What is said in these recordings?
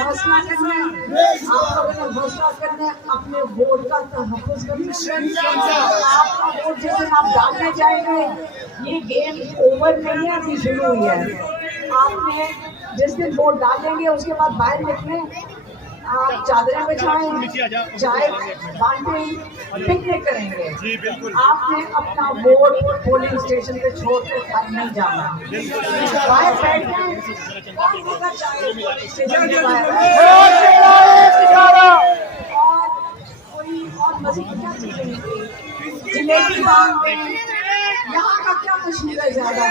हौसला करना है, अपने वोट का तहफ़्फ़ुज़ करना है। आपका वोट जिस दिन आप डालने जाएंगे, ये गेम ओवर नहीं है, अभी शुरू हुई है। आपने जिस दिन वोट डालेंगे उसके बाद बाहर निकले, आप चादरें बिछाएं, चाय बांटें, पिकनिक करेंगे। आपने अपना वोट पोलिंग स्टेशन पे छोड़ कर घर नहीं जाना। बाहर बैठ जाएं और कोई और मजे की क्या चीजें नहीं, जलेबी बांध दें। यहाँ का क्या मशहूर है ज्यादा?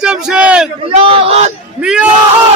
जमशेद मियां